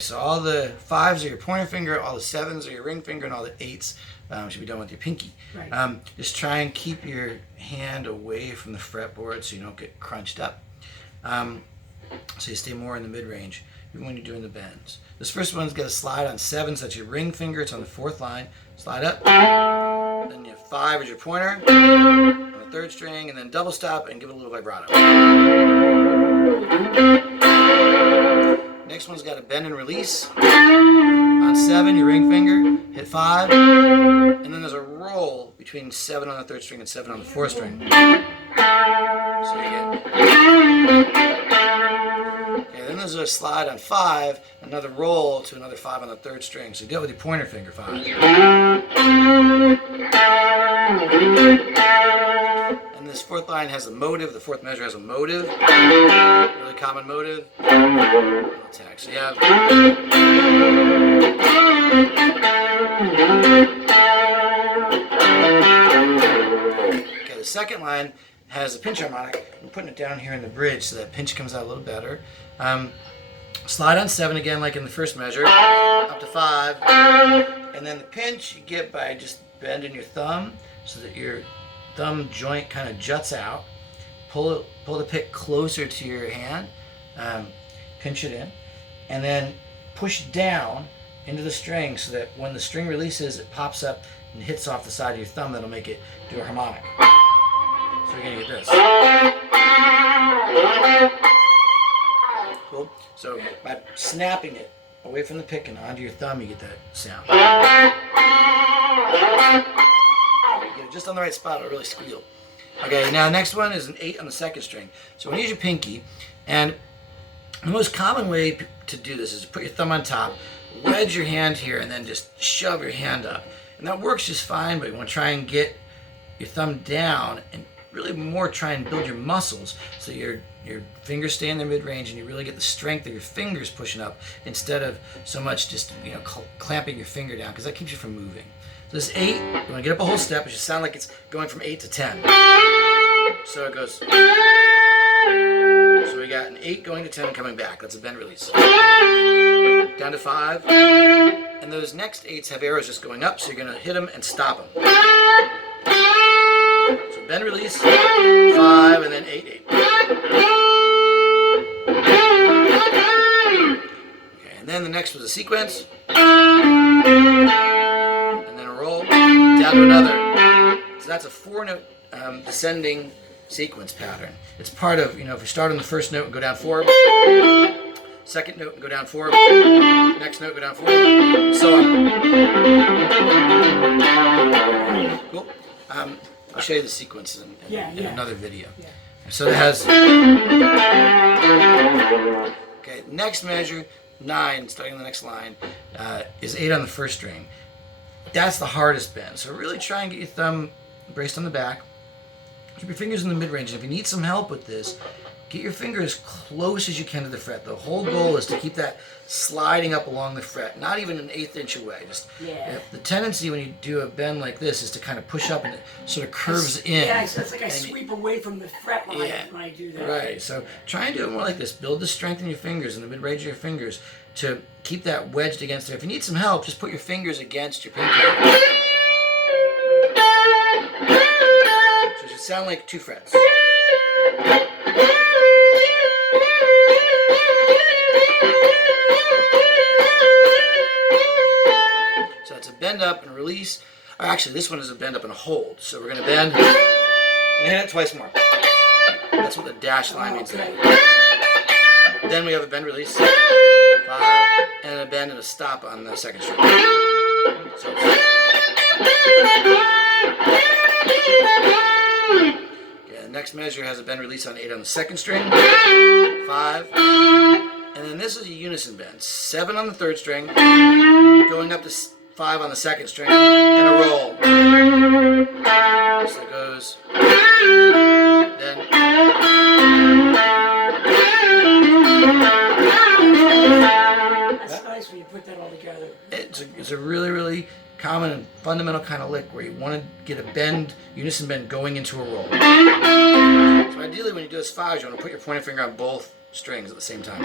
So all the 5s are your pointer finger, all the 7s are your ring finger, and all the 8s should be done with your pinky. Right. Just try and keep your hand away from the fretboard so you don't get crunched up. So you stay more in the mid-range even when you're doing the bends. This first one's got a slide on 7, so that's your ring finger. It's on the 4th line. Slide up. Then you have 5 as your pointer on the 3rd string, and then double stop and give it a little vibrato. Next one's got a bend and release. On 7, your ring finger, hit 5, and then there's a roll between 7 on the 3rd string and 7 on the 4th string. So you get. Okay, then there's a slide on 5, another roll to another 5 on the 3rd string. So you do it with your pointer finger, 5. And this 4th line has a motive. The 4th measure has a motive. Really common motive. Attack. So you have. Okay, the second line has a pinch harmonic. I'm putting it down here in the bridge so that pinch comes out a little better. Slide on 7 again, like in the first measure, up to 5, and then the pinch you get by just bending your thumb so that your thumb joint kind of juts out. Pull the pick closer to your hand, pinch it in, and then push down into the string so that when the string releases, it pops up and hits off the side of your thumb. That'll make it do a harmonic. So you're gonna get this. Cool. So by snapping it away from the pick and onto your thumb, you get that sound. You get it just on the right spot, it'll really squeal. Okay, now the next one is an 8 on the 2nd string. So use your pinky, and the most common way to do this is to put your thumb on top, wedge your hand here, and then just shove your hand up. And that works just fine, but you want to try and get your thumb down and really more try and build your muscles so your fingers stay in their mid-range and you really get the strength of your fingers pushing up instead of so much just clamping your finger down, because that keeps you from moving. So this 8, you want to get up a whole step. It should sound like it's going from 8 to 10. So it goes. So we got an 8 going to 10 coming back. That's a bend release. Down to 5. And those next 8s have arrows just going up, so you're going to hit them and stop them. So bend release, 5, and then 8, 8. Okay, and then the next was a sequence. And then a roll, down to another. So that's a 4-note descending sequence pattern. It's part of, if you start on the first note and go down 4, second note and go down 4, next note go down 4, so on. Cool. I'll show you the sequences in another video. Yeah. So it has. Okay, next measure, 9, starting on the next line, is 8 on the 1st string. That's the hardest bend. So really try and get your thumb braced on the back. Keep your fingers in the mid-range. And if you need some help with this, get your finger as close as you can to the fret. The whole goal is to keep that sliding up along the fret, not even an 1/8 inch away. The tendency when you do a bend like this is to kind of push up and it sort of curves in. Yeah, so it's like I sweep away from the fret when I do that. Right, so try and do it more like this. Build the strength in your fingers, in the mid-range of your fingers, to keep that wedged against there. If you need some help, just put your fingers against your pinky. So it should sound like 2 frets. So it's a bend up and release. Or actually, this one is a bend up and hold. So we're going to bend and hit it twice more. That's what the dash line means there. Then we have a bend release, 5, and a bend and a stop on the 2nd string. So the next measure has a bend release on 8 on the 2nd string, 5, and then this is a unison bend. 7 on the 3rd string, going up to 5 on the 2nd string, and a roll. So it goes, then. That's nice when you put that all together. It's a really, really common and fundamental kind of lick where you want to get a bend, unison bend going into a roll. So ideally when you do this 5, you want to put your pointer finger on both strings at the same time.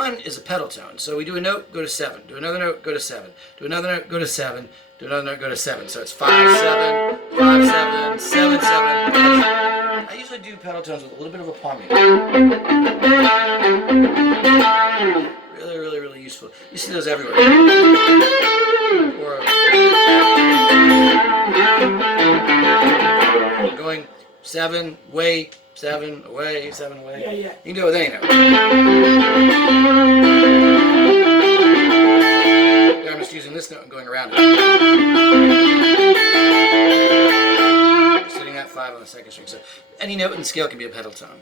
one is a pedal tone. So we do a note, go to 7. Do another note, go to 7. Do another note, go to 7. Do another note, go to 7. So it's 5, 7, 5, 7, 7, 7. I usually do pedal tones with a little bit of a palm mute. Really, really, really useful. You see those everywhere. Or going 7, wait, 7, away, 7, away. Yeah, yeah. You can do it with any note. I'm just using this note and going around it. Sitting at 5 on the second string. So any note in the scale can be a pedal tone.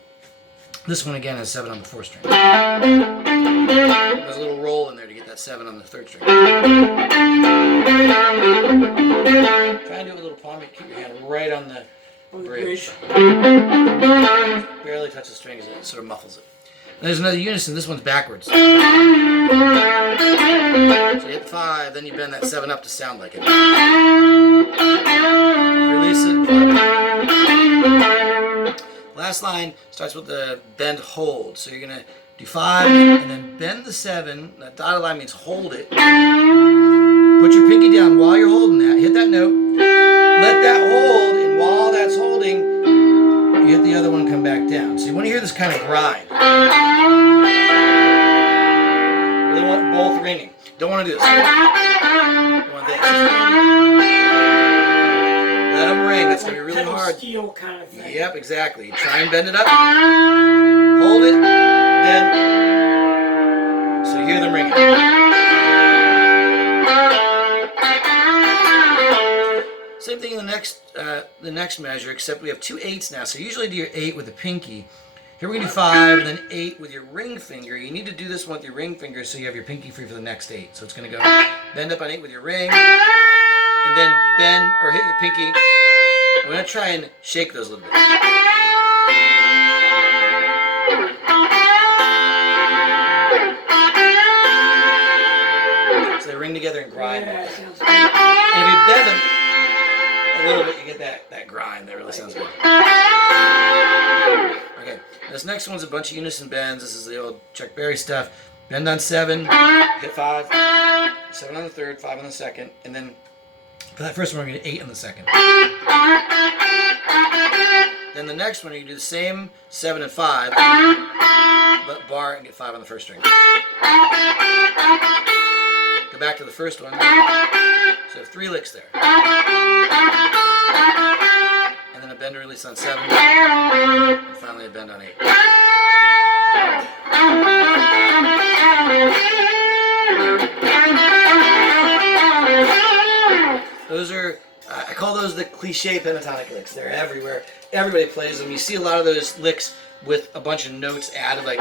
This one again has 7 on the 4th string. There's a little roll in there to get that 7 on the 3rd string. Try and do it with a little palm mute. Keep your hand right on the bridge. Barely touch the strings, it sort of muffles it. And there's another unison. This one's backwards. So you hit 5, then you bend that 7 up to sound like it. Release it. Last line starts with the bend hold. So you're going to do 5 and then bend the 7. That dotted line means hold it. Put your pinky down while you're holding that. Hit that note. Let that hold, and while that's holding, you hit the other one and come back down. So you want to hear this kind of grind. Really want both ringing. Don't want to do this. You want this. Let them ring. That's going to be really hard. Steel kind of thing. Yep, exactly. Try and bend it up. Hold it. Then. So you hear them ringing. Same thing in the next measure, except we have 2 8s now. So usually do your 8 with the pinky. Here we're going to do 5 and then 8 with your ring finger. You need to do this one with your ring finger so you have your pinky free for the next 8. So it's going to go bend up on 8 with your ring, and then bend or hit your pinky. I'm going to try and shake those a little bit. So they ring together and grind. Yeah, it sounds good. And if you bend them a little bit, you get that grind. That really sounds good. Okay, this next one's a bunch of unison bends. This is the old Chuck Berry stuff. Bend on 7, hit 5, 7 on the 3rd, 5 on the 2nd, and then for that first one, we're going to 8 on the 2nd. Then the next one, you do the same 7 and 5, but bar and get 5 on the 1st string. Go back to the first one. So you have 3 licks there. And then a bend and release on 7. And finally a bend on 8. Those are, I call those the cliche pentatonic licks. They're everywhere. Everybody plays them. You see a lot of those licks with a bunch of notes added, like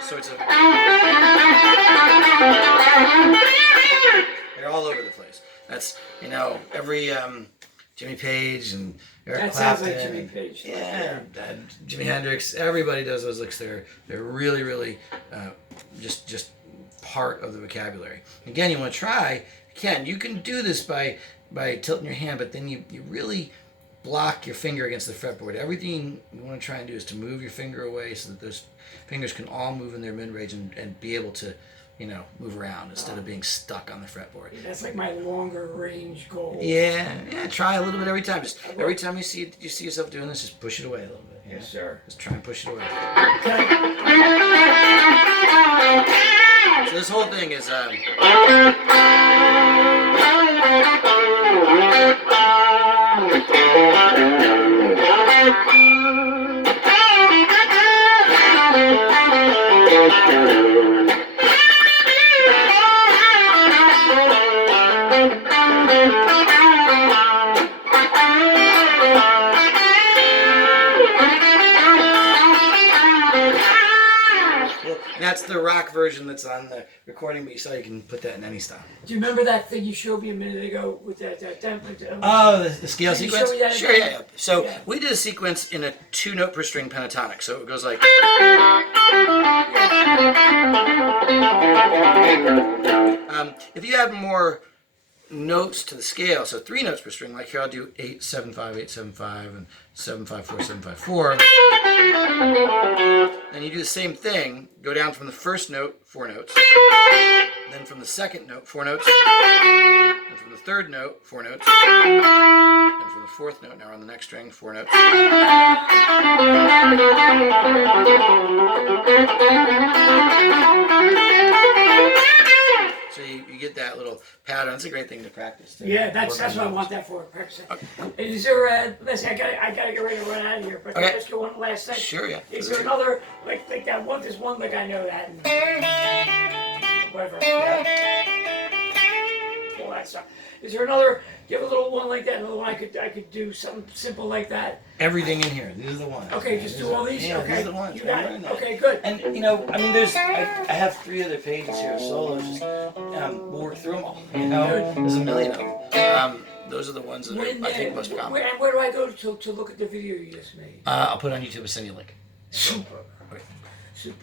sorts of. They're all over the place. That's, every Jimmy Page and Eric Clapton. Sounds like Jimmy Page. Yeah, Jimi Hendrix. Everybody does those licks. They're really, really just part of the vocabulary. Again, you want to try. You can do this by tilting your hand, but then you really block your finger against the fretboard. Everything you want to try and do is to move your finger away so that those fingers can all move in their mid-range and be able to, move around instead of being stuck on the fretboard. That's like my longer range goal. Yeah, try a little bit every time. Just every time you see yourself doing this, just push it away a little bit. Yes, sir. Just try and push it away. Okay. So this whole thing is that's the rock version that's on the recording, but you saw you can put that in any style. Do you remember that thing you showed me a minute ago with that Oh, the scale Can you sequence? show me that Sure, again? yeah. So Yeah. we did a sequence in a 2-note per string pentatonic. So it goes like. If you have more notes to the scale. So 3 notes per string. Like here, I'll do 8, 7, 5, 8, 7, 5, and 7, 5, 4, 7, 5, 4. Then you do the same thing. Go down from the first note, 4 notes. Then from the second note, 4 notes. And from the third note, 4 notes. And from the fourth note, now we're on the next string, 4 notes. So you get that little pattern. It's a great thing to practice. Yeah, that's what I want that for, practicing. Okay. Is there listen, I gotta get ready to run out of here, but Okay. let's go one last thing. Sure, yeah. Is there another, like that one, there's one, like I know that, and whatever. All that stuff. Is there another, do you have a little one like that, another one I could do something simple like that? Everything in here. These are the ones. Okay, just do all these? Yeah, Okay. these are the ones. You got We're it. in there. Okay, good. And I mean, I have 3 other pages here, solos. Just we'll work through them all. There's a million of them. Those are the ones that are, I think, most common. And where do I go to look at the video you just made? I'll put it on YouTube and send you a link. Super. Okay. Super.